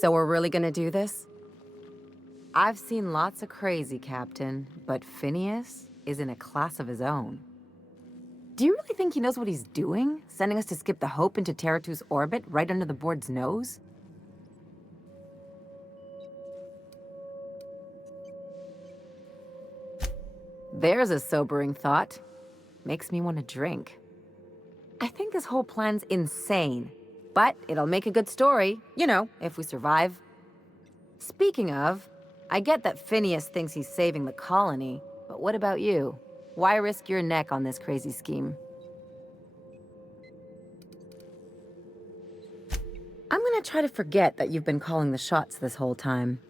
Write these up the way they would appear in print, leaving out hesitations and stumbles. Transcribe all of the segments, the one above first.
So we're really gonna do this? I've seen lots of crazy, Captain, but Phineas is in a class of his own. Do you really think he knows what he's doing? Sending us to skip the Hope into Terra-2's orbit right under the board's nose? There's a sobering thought. Makes me want to drink. I think this whole plan's insane, but it'll make a good story, you know, if we survive. Speaking of, I get that Phineas thinks he's saving the colony, but what about you? Why risk your neck on this crazy scheme? I'm gonna try to forget that you've been calling the shots this whole time.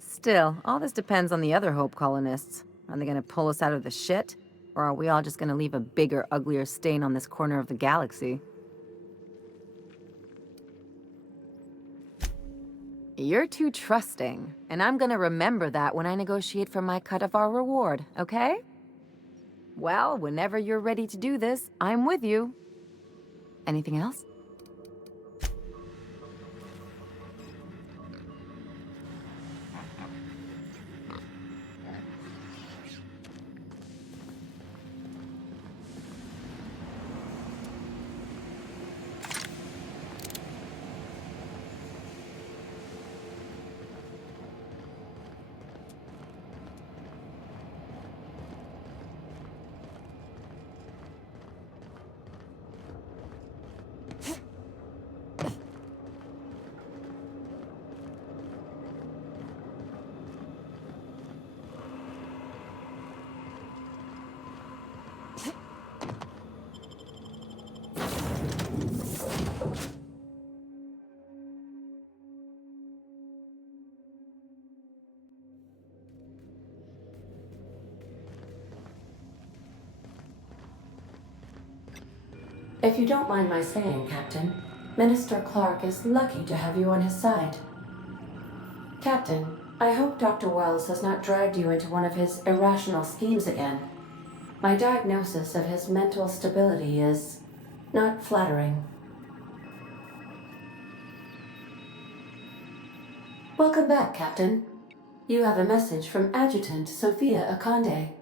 Still, all this depends on the other Hope colonists. Are they gonna pull us out of the shit? Or are we all just gonna leave a bigger, uglier stain on this corner of the galaxy? You're too trusting, and I'm gonna remember that when I negotiate for my cut of our reward, okay? Well, whenever you're ready to do this, I'm with you. Anything else? If you don't mind my saying, Captain, Minister Clark is lucky to have you on his side. Captain, I hope Dr. Wells has not dragged you into one of his irrational schemes again. My diagnosis of his mental stability is not flattering. Welcome back, Captain. You have a message from Adjutant Sophia Akande.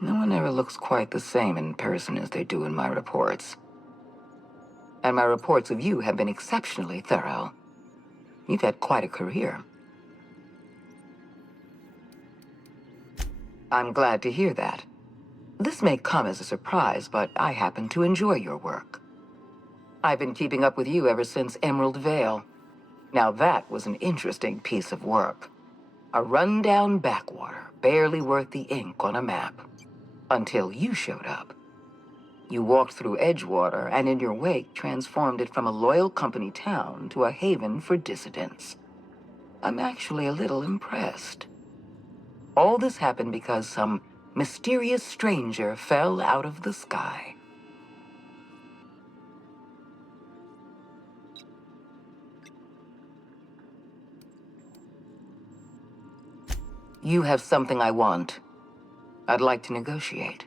No one ever looks quite the same in person as they do in my reports. And my reports of you have been exceptionally thorough. You've had quite a career. I'm glad to hear that. This may come as a surprise, but I happen to enjoy your work. I've been keeping up with you ever since Emerald Vale. Now that was an interesting piece of work. A rundown backwater, barely worth the ink on a map. Until you showed up. You walked through Edgewater and in your wake transformed it from a loyal company town to a haven for dissidents. I'm actually a little impressed. All this happened because some mysterious stranger fell out of the sky. You have something I want. I'd like to negotiate.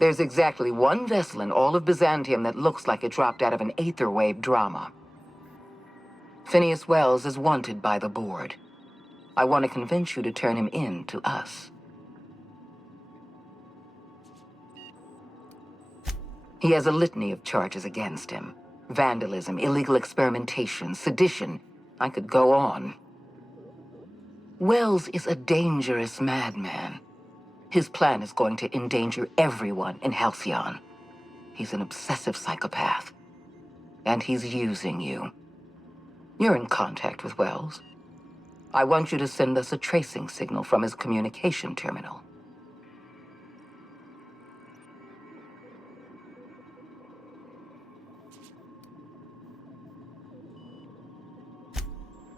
There's exactly one vessel in all of Byzantium that looks like it dropped out of an aetherwave drama. Phineas Wells is wanted by the board. I want to convince you to turn him in to us. He has a litany of charges against him. Vandalism, illegal experimentation, sedition. I could go on. Wells is a dangerous madman. His plan is going to endanger everyone in Halcyon. He's an obsessive psychopath. And he's using you. You're in contact with Wells. I want you to send us a tracing signal from his communication terminal.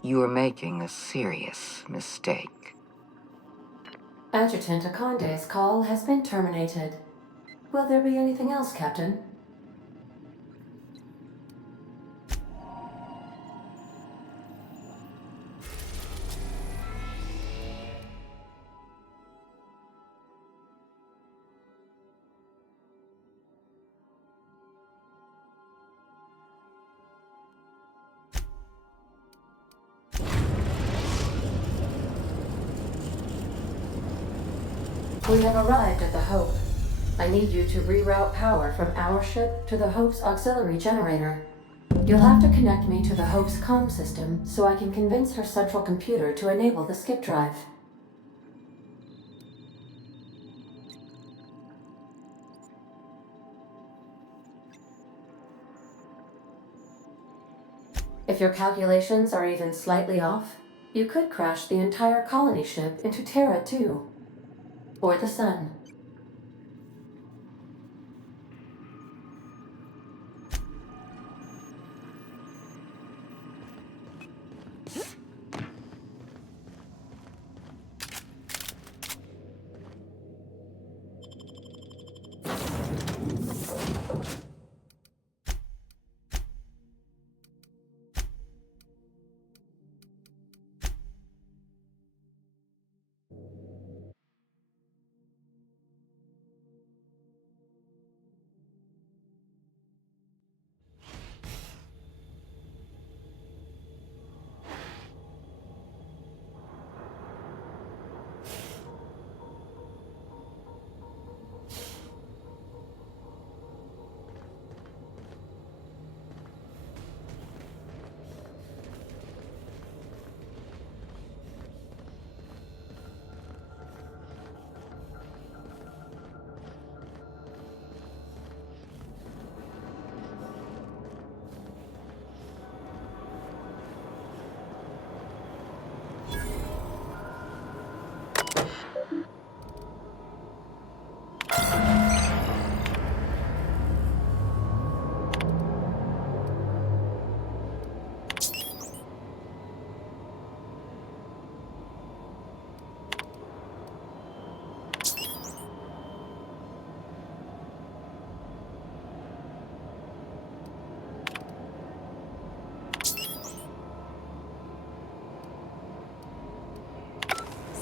You are making a serious mistake. Adjutant Akande's call has been terminated. Will there be anything else, Captain? We have arrived at the Hope. I need you to reroute power from our ship to the Hope's auxiliary generator. You'll have to connect me to the Hope's comm system so I can convince her central computer to enable the skip drive. If your calculations are even slightly off, you could crash the entire colony ship into Terra 2. Or the Sun.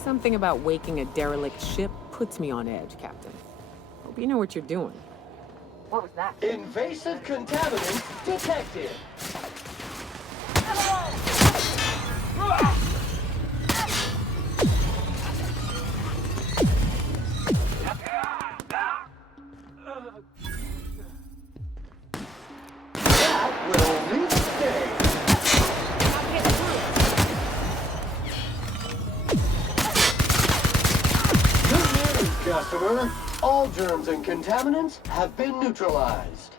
Something about waking a derelict ship puts me on edge, Captain. Hope you know what you're doing. What was that? Invasive contaminants detected. That will leave stay. Good news, customer. All germs and contaminants have been neutralized.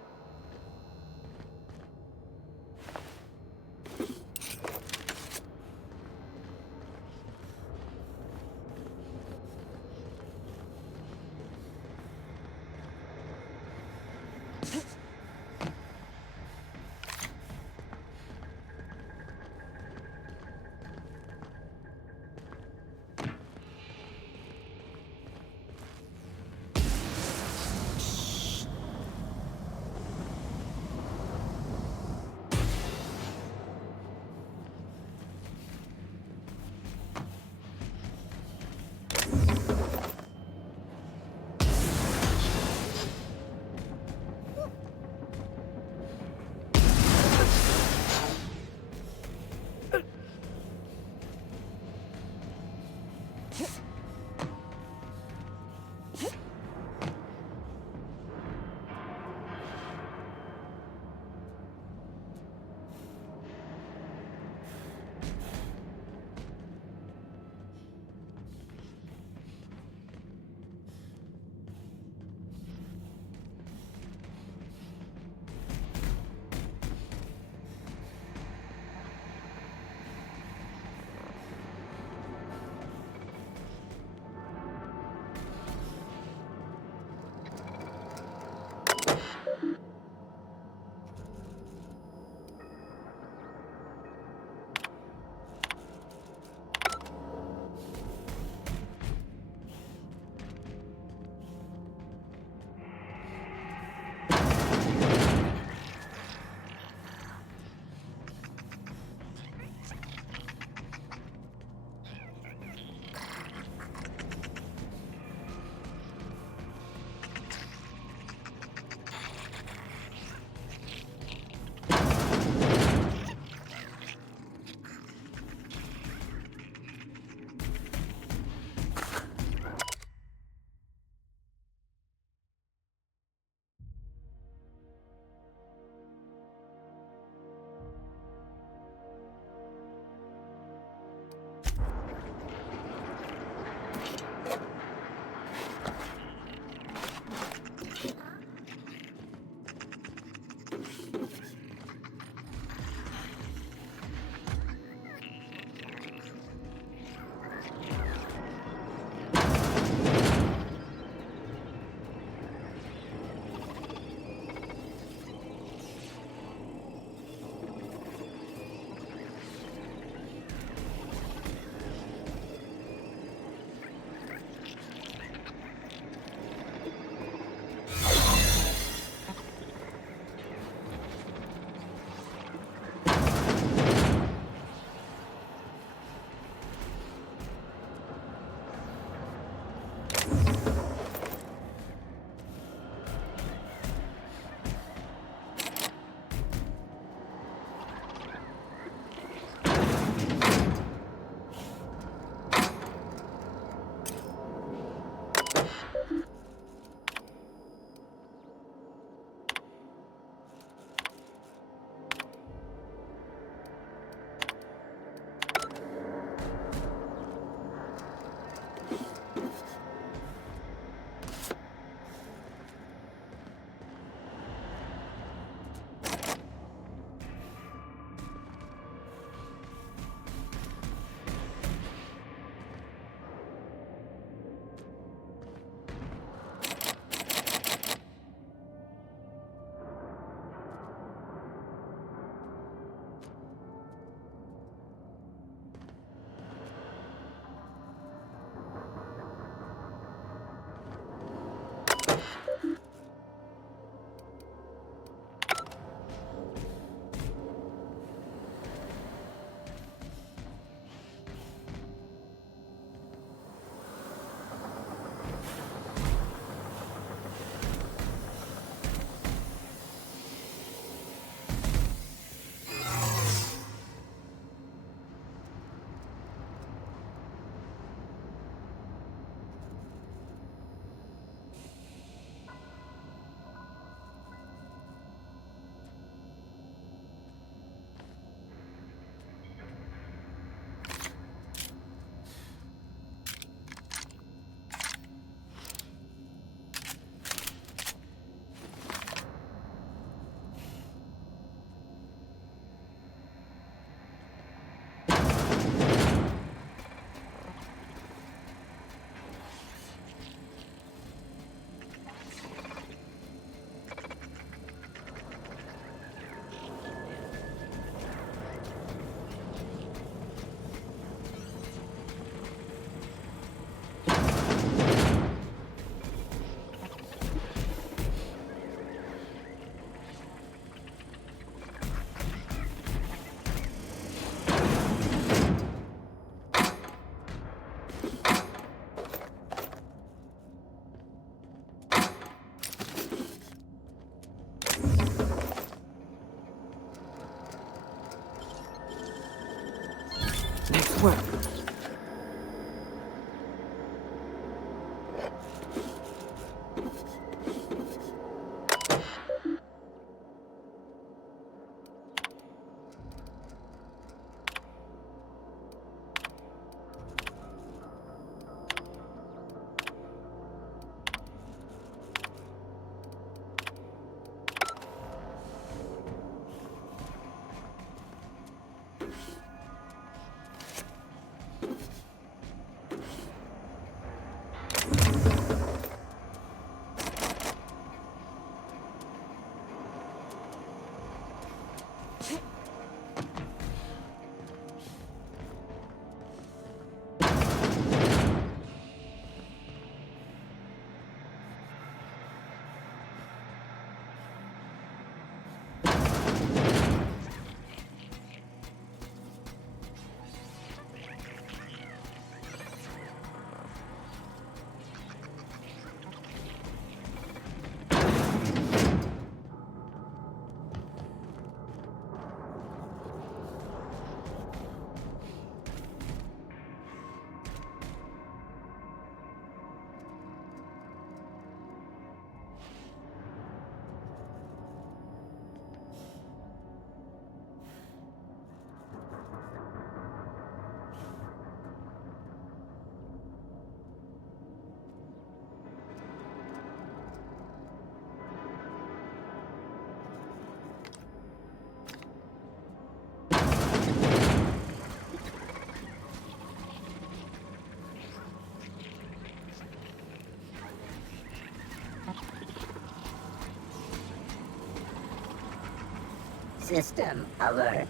System alert.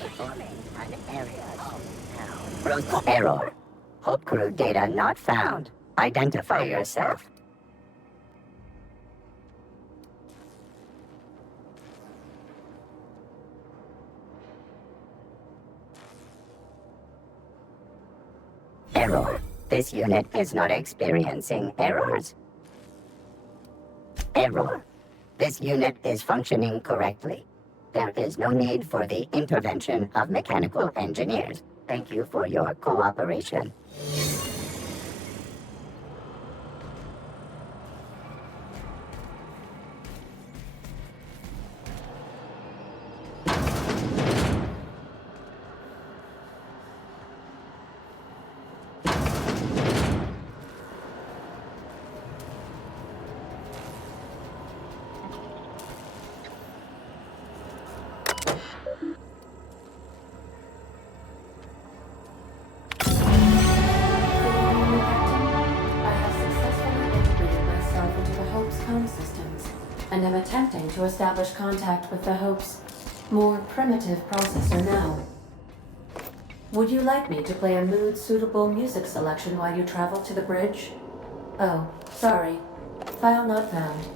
Performing an area now. Error. Hope crew data not found. Identify yourself. Error. This unit is not experiencing errors. Error. This unit is functioning correctly. There is no need for the intervention of mechanical engineers. Thank you for your cooperation. And am attempting to establish contact with the Hope's more primitive processor now. Would you like me to play a mood-suitable music selection while you travel to the bridge? Oh, sorry. File not found.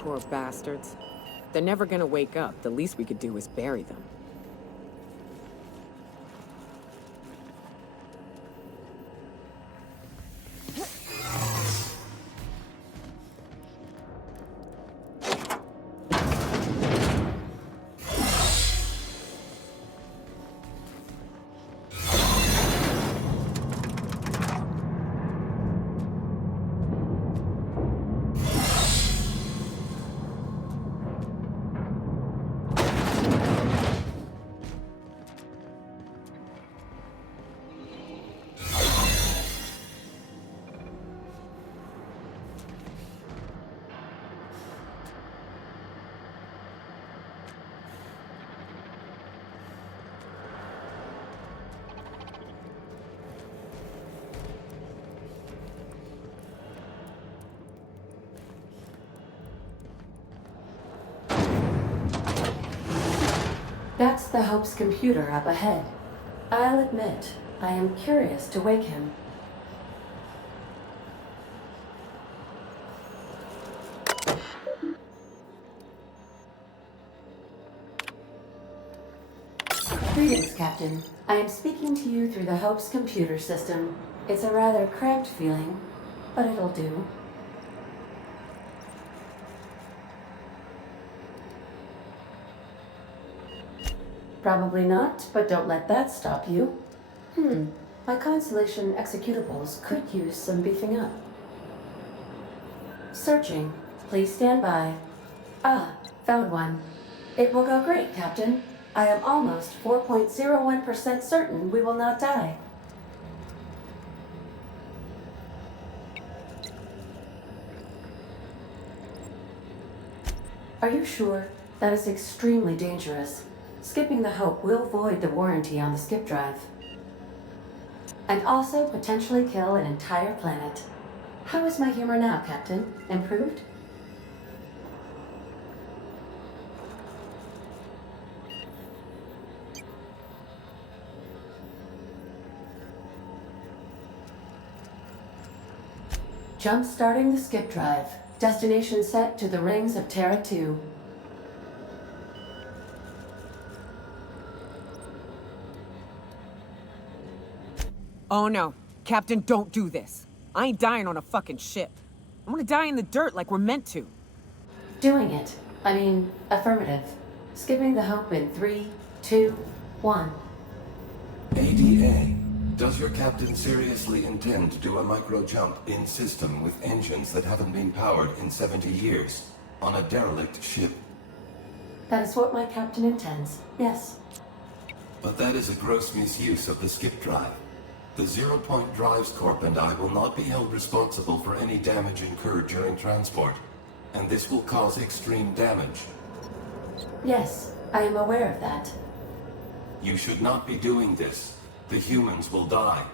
Poor bastards. They're never gonna wake up. The least we could do is bury them. That's the Hope's computer up ahead. I'll admit, I am curious to wake him. Greetings, Captain. I am speaking to you through the Hope's computer system. It's a rather cramped feeling, but it'll do. Probably not, but don't let that stop you. My Constellation executables could use some beefing up. Searching. Please stand by. Ah, found one. It will go great, Captain. I am almost 4.01% certain we will not die. Are you sure? That is extremely dangerous. Skipping the Hope will void the warranty on the skip drive. And also potentially kill an entire planet. How is my humor now, Captain? Improved? Jump-starting the skip drive. Destination set to the rings of Terra 2. Oh no. Captain, don't do this. I ain't dying on a fucking ship. I'm gonna die in the dirt like we're meant to. Doing it. I mean, affirmative. Skipping the Hope in 3, 2, 1. ADA, does your captain seriously intend to do a micro-jump in system with engines that haven't been powered in 70 years on a derelict ship? That is what my captain intends, yes. But that is a gross misuse of the skip drive. The Zero Point Drives Corp and I will not be held responsible for any damage incurred during transport, and this will cause extreme damage. Yes, I am aware of that. You should not be doing this. The humans will die.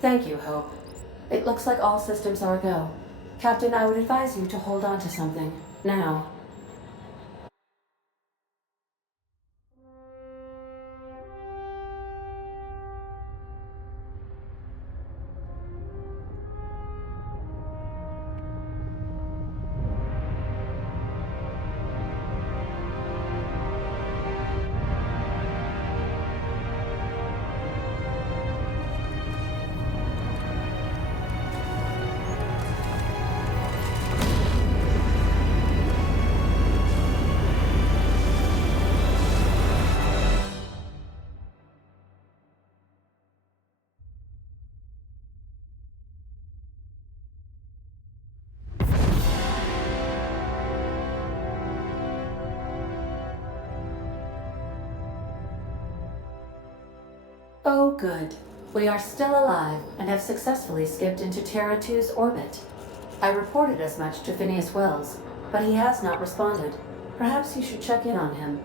Thank you, Hope. It looks like all systems are a go. Captain, I would advise you to hold on to something. Now. Oh, good. We are still alive and have successfully skipped into Terra 2's orbit. I reported as much to Phineas Wells, but he has not responded. Perhaps you should check in on him.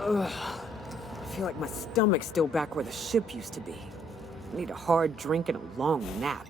Ugh. I feel like my stomach's still back where the ship used to be. I need a hard drink and a long nap.